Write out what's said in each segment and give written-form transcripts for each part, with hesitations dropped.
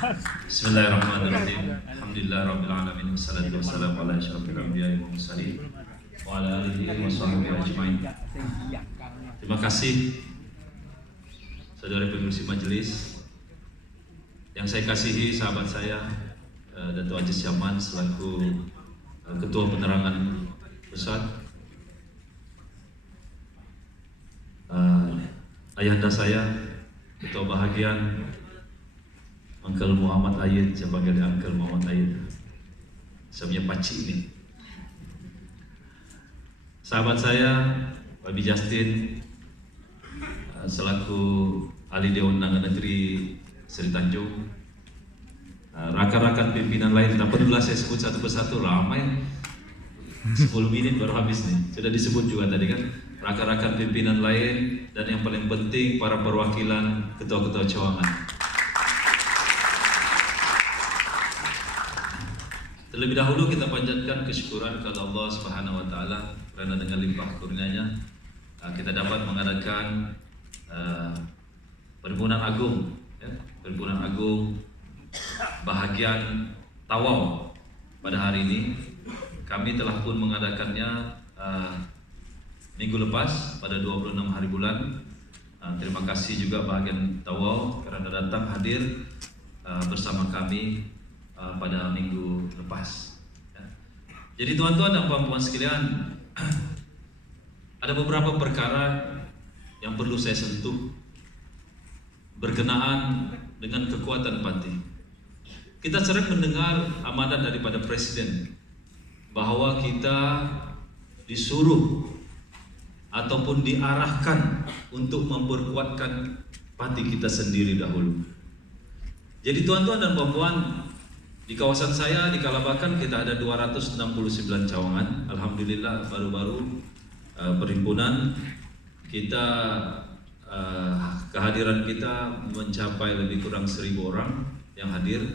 Bismillahirrahmanirrahim. Alhamdulillahirrabbilalamin. Wassalatu wassalamu ala asyrafil anbiya'i wal mursalin wa ala alihi wa sahbihi ajmain. Terima kasih saudara pengurus majelis yang saya kasihi, sahabat saya Dato' Haji Syaman selaku Ketua Penerangan Pusat, ayahanda saya Ketua Bahagian Uncle Muhammad Ayyid, saya panggil Uncle Muhammad Ayyid, saya punya pakcik ini. Sahabat saya Babi Justin selaku ahli Dewan Undangan Negeri Seri Tanjung, rakan-rakan pimpinan lain, tak perlulah saya sebut satu persatu, ramai 10 menit baru habis nih, sudah disebut juga tadi kan, rakan-rakan pimpinan lain, dan yang paling penting para perwakilan ketua-ketua cawangan. Terlebih dahulu kita panjatkan kesyukuran kepada Allah Subhanahu wa taala karena dengan limpah kurnianya kita dapat mengadakan perhimpunan agung, ya, perhimpunan agung bahagian Tawau pada hari ini. Kami telah pun mengadakannya minggu lepas pada 26 hari bulan. Terima kasih juga bahagian Tawau karena datang hadir bersama kami pada minggu lepas. Jadi tuan-tuan dan puan-puan sekalian, ada beberapa perkara yang perlu saya sentuh berkenaan dengan kekuatan pati. Kita sering mendengar amanat daripada Presiden bahwa kita disuruh ataupun diarahkan untuk memperkuatkan pati kita sendiri dahulu. Jadi tuan-tuan dan puan-puan, di kawasan saya di Kalabakan kita ada 269 cawangan. Alhamdulillah baru-baru perhimpunan kita kehadiran kita mencapai lebih kurang 1000 orang yang hadir,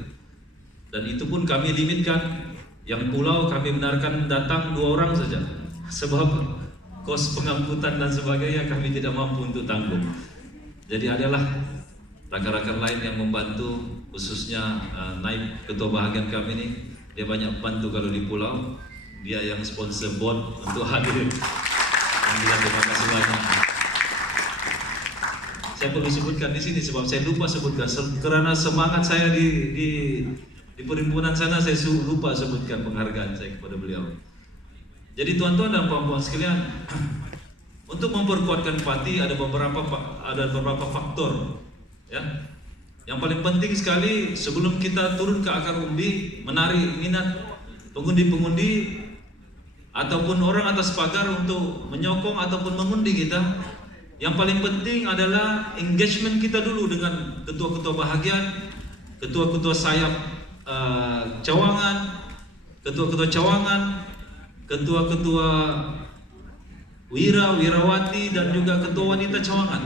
dan itu pun kami limitkan. Yang pulau kami benarkan datang 2 orang saja, sebab kos pengangkutan dan sebagainya kami tidak mampu untuk tanggung. Jadi adalah rakan-rakan lain yang membantu, khususnya naib ketua bahagian kami ini, dia banyak bantu kalau di pulau, dia yang sponsor board untuk hadir. Alhamdulillah, terima kasih banyak. Saya perlu sebutkan di sini sebab saya lupa sebutkan karena semangat saya di perhimpunan sana, saya lupa sebutkan penghargaan saya kepada beliau. Jadi tuan-tuan dan puan-puan sekalian, untuk memperkuatkan pati ada beberapa faktor. Ya, yang paling penting sekali sebelum kita turun ke akar umbi, menarik minat pengundi-pengundi ataupun orang atas pagar untuk menyokong ataupun mengundi kita, yang paling penting adalah engagement kita dulu dengan ketua-ketua bahagian, ketua-ketua sayap cawangan, ketua-ketua cawangan, ketua-ketua wirawati, dan juga ketua wanita cawangan.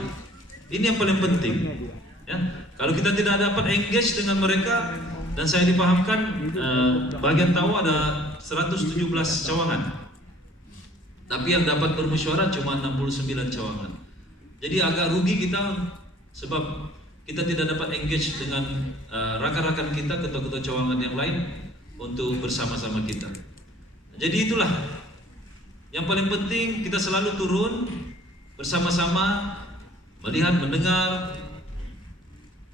Ini yang paling penting. Ya, kalau kita tidak dapat engage dengan mereka, dan saya dipahamkan bagian tahu ada 117 cawangan, tapi yang dapat bermusyawarah cuma 69 cawangan. Jadi agak rugi kita sebab kita tidak dapat engage dengan rakan-rakan kita, ketua-ketua cawangan yang lain untuk bersama-sama kita. Jadi itulah yang paling penting, kita selalu turun bersama-sama, melihat, mendengar,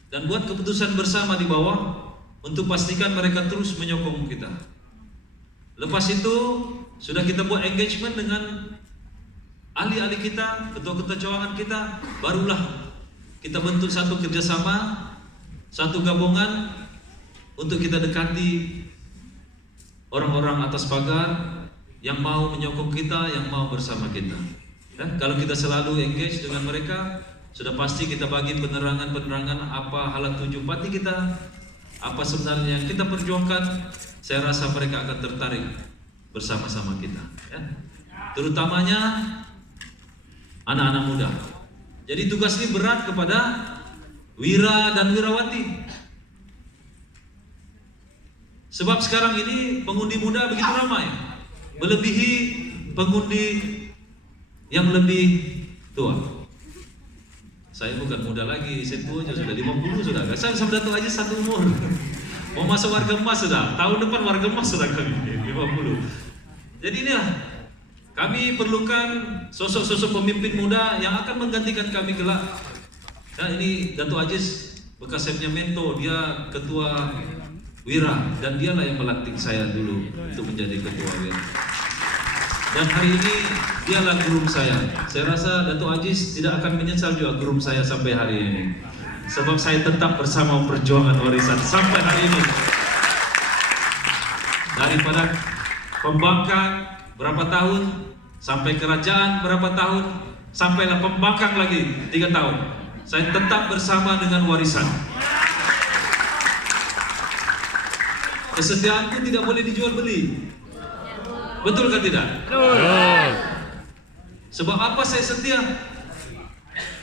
dan buat keputusan bersama di bawah untuk pastikan mereka terus menyokong kita. Lepas itu sudah kita buat engagement dengan ahli-ahli kita, ketua-ketua cawangan kita, barulah kita bentuk satu kerjasama, satu gabungan untuk kita dekati orang-orang atas pagar yang mau menyokong kita, yang mau bersama kita. Ya, kalau kita selalu engage dengan mereka, sudah pasti kita bagi penerangan-penerangan apa halat tujuh pati kita, apa sebenarnya yang kita perjuangkan. Saya rasa mereka akan tertarik bersama-sama kita, ya. Terutamanya anak-anak muda. Jadi tugas ini berat kepada wira dan wirawati. Sebab sekarang ini pengundi muda begitu ramai, melebihi pengundi yang lebih tua. Saya bukan muda lagi, saya tua aja, sudah 50 sudah. Saya sama Dato' Aziz satu umur. Mau masuk warga emas sudah, tahun depan warga emas sudah kami, 50. Jadi inilah, kami perlukan sosok-sosok pemimpin muda yang akan menggantikan kami kelak. Dan ini Dato' Aziz, bekas saya punya mentor, dia ketua Wira, dan dialah yang melatih saya dulu untuk menjadi ketua Wira. Dan hari ini dialah guru saya. Saya rasa Dato' Aziz tidak akan menyesal juga guru saya sampai hari ini. Sebab saya tetap bersama perjuangan warisan sampai hari ini. Daripada pembangkang berapa tahun, sampai kerajaan berapa tahun, sampailah pembangkang lagi 3 tahun. Saya tetap bersama dengan warisan. Kesetiaanku tidak boleh dijual beli. Betul kan tidak? Betul. Sebab apa saya setia?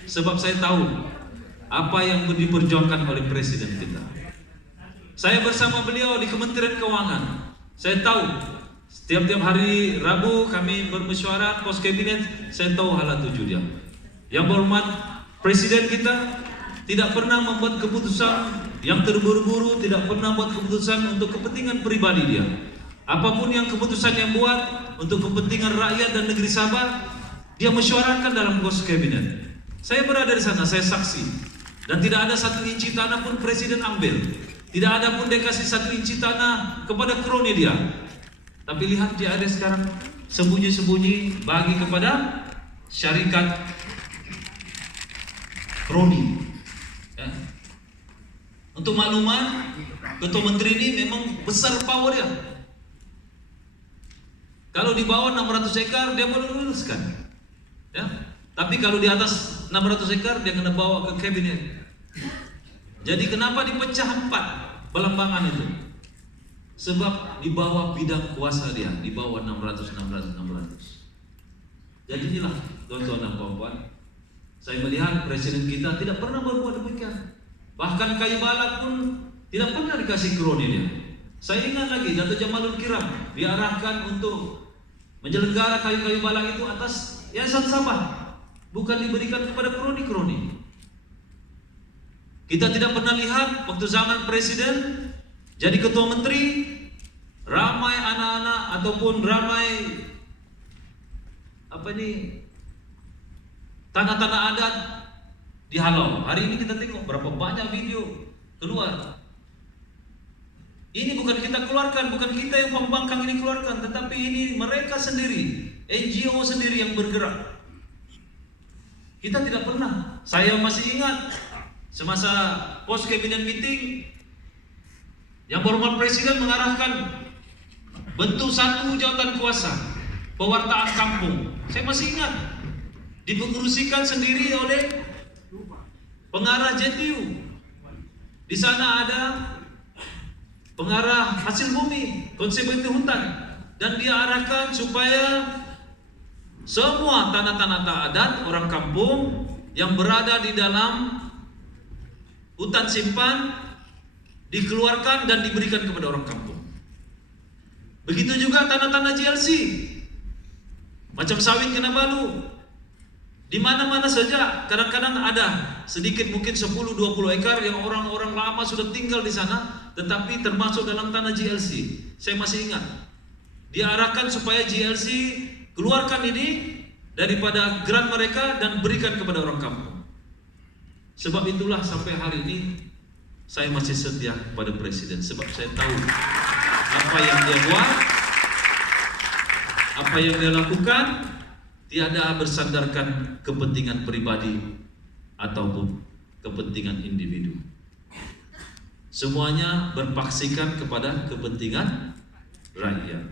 Sebab saya tahu apa yang diperjuangkan oleh presiden kita. Saya bersama beliau di Kementerian Keuangan. Saya tahu setiap hari Rabu kami bermesyuarat pos kabinet. Saya tahu hala tuju dia. Yang berhormat presiden kita tidak pernah membuat keputusan yang terburu-buru, tidak pernah membuat keputusan untuk kepentingan pribadi dia. Apapun yang keputusan yang buat untuk kepentingan rakyat dan negeri Sabah, dia mesyuaratkan dalam pos kabinet. Saya berada di sana, saya saksi. Dan tidak ada 1 inci tanah pun presiden ambil. Tidak ada pun dia kasih 1 inci tanah kepada kroni dia. Tapi lihat dia ada sekarang sembunyi-sembunyi bagi kepada syarikat kroni. Ya. Untuk makluman, Ketua Menteri ini memang besar power dia. Kalau di bawah 600 hektar dia boleh luluskan, ya. Tapi kalau di atas 600 hektar dia kena bawa ke kabinet. Jadi kenapa dipecah 4 belambangan itu? Sebab di bawah bidang kuasa dia, di bawah 600. Jadi inilah tuan-tuan dan puan-puan, saya melihat presiden kita tidak pernah berbuat demikian. Bahkan kayu balak pun tidak pernah dikasih kroni dia. Saya ingat lagi Dato' Jamalul Kiram diarahkan untuk menyelenggara kayu-kayu balak itu atas Yayasan Sabah, bukan diberikan kepada kroni-kroni. Kita tidak pernah lihat waktu zaman presiden jadi ketua menteri, ramai anak-anak ataupun ramai tanah-tanah adat dihalau. Hari ini kita tengok berapa banyak video keluar. Ini bukan kita keluarkan, bukan kita yang pembangkang ini keluarkan, tetapi ini mereka sendiri, NGO sendiri yang bergerak. Kita tidak pernah. Saya masih ingat semasa pos cabinet meeting, yang berhormat presiden mengarahkan bentuk 1 jawatan kuasa pewartaan kampung. Saya masih ingat dipengurusikan sendiri oleh pengarah JTU. Di sana ada pengarah hasil bumi, konservasi hutan, dan dia arahkan supaya semua tanah-tanah adat orang kampung yang berada di dalam hutan simpan dikeluarkan dan diberikan kepada orang kampung. Begitu juga tanah-tanah GLC, macam sawit Kinabalu. Di mana-mana saja kadang-kadang ada sedikit mungkin 10-20 ekar yang orang-orang lama sudah tinggal di sana, tetapi termasuk dalam tanah GLC. Saya masih ingat diarahkan supaya GLC keluarkan ini daripada grant mereka dan berikan kepada orang kampung. Sebab itulah sampai hari ini saya masih setia kepada presiden, sebab saya tahu apa yang dia buat, apa yang dia lakukan tiada bersandarkan kepentingan pribadi ataupun kepentingan individu. Semuanya berpaksikan kepada kepentingan rakyat.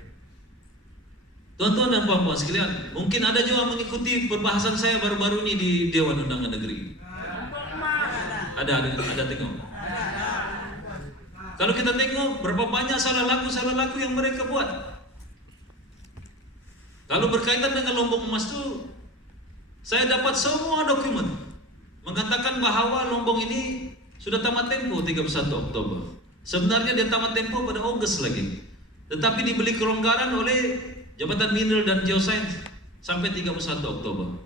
Tuan-tuan dan puan-puan sekalian, mungkin ada juga mengikuti perbahasan saya baru-baru ini di Dewan Undangan Negeri. Ada tengok. Kalau kita tengok berapa banyak salah laku yang mereka buat. Kalau berkaitan dengan Lombok Emas itu, saya dapat semua dokumen mengatakan bahwa Lombok ini sudah tamat tempo 31 Oktober. Sebenarnya dia tamat tempo pada Agustus lagi, tetapi dibeli kelonggaran oleh Jabatan Mineral dan Geosains sampai 31 Oktober.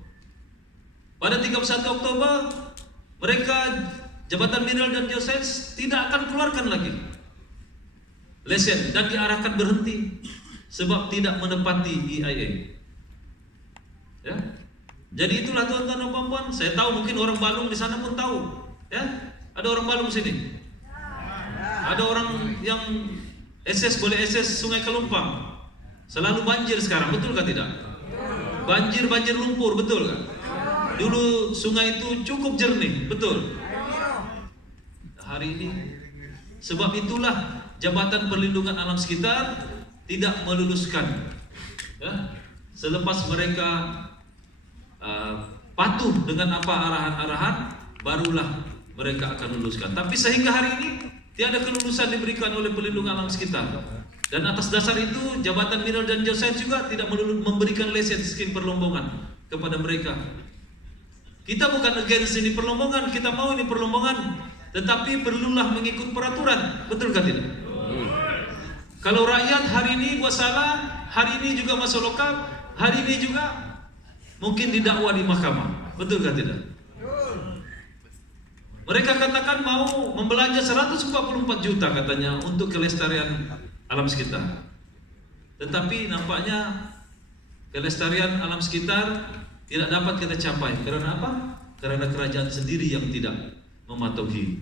Pada 31 Oktober mereka Jabatan Mineral dan Geosains tidak akan keluarkan lagi lesen dan diarahkan berhenti sebab tidak menepati EIA. Ya. Jadi itulah tuan-tuan dan puan-puan. Saya tahu mungkin orang Balung di sana pun tahu. Ya, ada orang Balung sini. Ada orang yang boleh SS Sungai Kelumpang. Selalu banjir sekarang, betul kah tidak? Banjir lumpur, betul kah? Dulu sungai itu cukup jernih, betul. Hari ini, sebab itulah Jabatan Perlindungan Alam Sekitar tidak meluluskan. Ya, selepas mereka patuh dengan apa arahan-arahan, barulah mereka akan luluskan. Tapi sehingga hari ini tiada kelulusan diberikan oleh Perlindungan Alam Sekitar. Dan atas dasar itu Jabatan Mineral dan Geosains juga tidak memberikan lesen skim perlombongan kepada mereka. Kita bukan against ini perlombongan, kita mau ini perlombongan, tetapi perlulah mengikut peraturan, betul kan tidak? Kalau rakyat hari ini buat salah, hari ini juga masuk lokal, hari ini juga mungkin didakwa di mahkamah, betul kan tidak? Mereka katakan mau membelanja 144 juta katanya untuk kelestarian alam sekitar. Tetapi nampaknya kelestarian alam sekitar tidak dapat kita capai. Karena apa? Karena kerajaan sendiri yang tidak mematuhi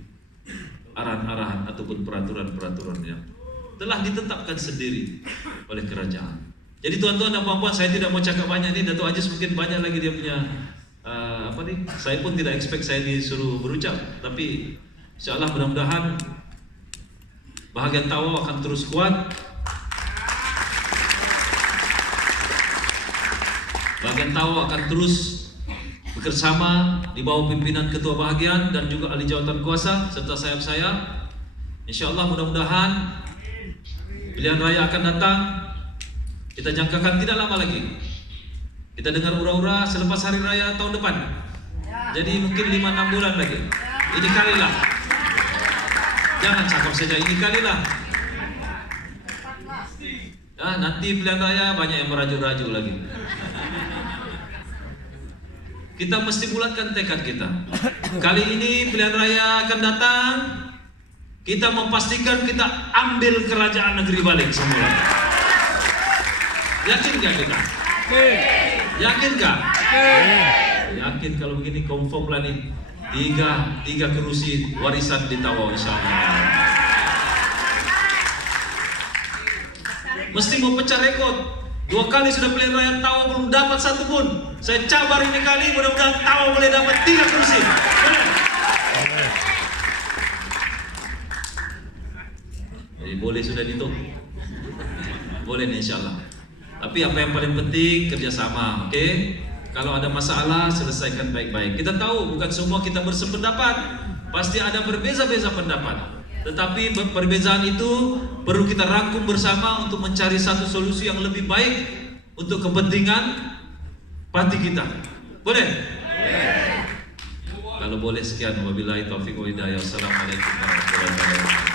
arahan-arahan ataupun peraturan-peraturan yang telah ditetapkan sendiri oleh kerajaan. Jadi tuan-tuan dan puan-puan, saya tidak mau cakap banyak ini. Dato' Aziz mungkin banyak lagi dia punya saya pun tidak expect saya disuruh berucap. Tapi insyaAllah mudah-mudahan bahagian Tawau akan terus kuat. Bahagian Tawau akan terus bekerjasama di bawah pimpinan Ketua Bahagian dan juga ahli jawatan kuasa serta sayap-sayap. InsyaAllah mudah-mudahan pilihan raya akan datang. Kita jangkakan tidak lama lagi. Kita dengar ura-ura selepas hari raya tahun depan. Jadi mungkin 5-6 bulan lagi. Ini kalilah. Jangan cakap saja, ini kalilah. Ya, nanti pilihan raya banyak yang merajuk-rajuk lagi. Kita mesti bulatkan tekad kita. Kali ini pilihan raya akan datang. Kita memastikan kita ambil kerajaan negeri balik semula. Yakin gak kita? Yakin gak? Yakin kalau begini confirm lah nih. Tiga kerusi warisan di Tawau insyaAllah. Mesti mau pecah rekod. 2 kali sudah pilihan raya Tawau belum dapat 1 pun. Saya cabar ini kali, mudah-mudahan Tawau boleh dapat 3 kursi. Jadi boleh sudah dihitung. Boleh nih insyaAllah. Tapi apa yang paling penting kerjasama, oke? Kalau ada masalah selesaikan baik-baik. Kita tahu bukan semua kita bersependapat, pasti ada berbeza-beza pendapat. Tetapi perbezaan itu perlu kita rangkum bersama untuk mencari satu solusi yang lebih baik untuk kepentingan parti kita. Boleh? Kalau boleh sekian. Wabillahi taufiq wa hidayah. Wassalamualaikum warahmatullahi wabarakatuh.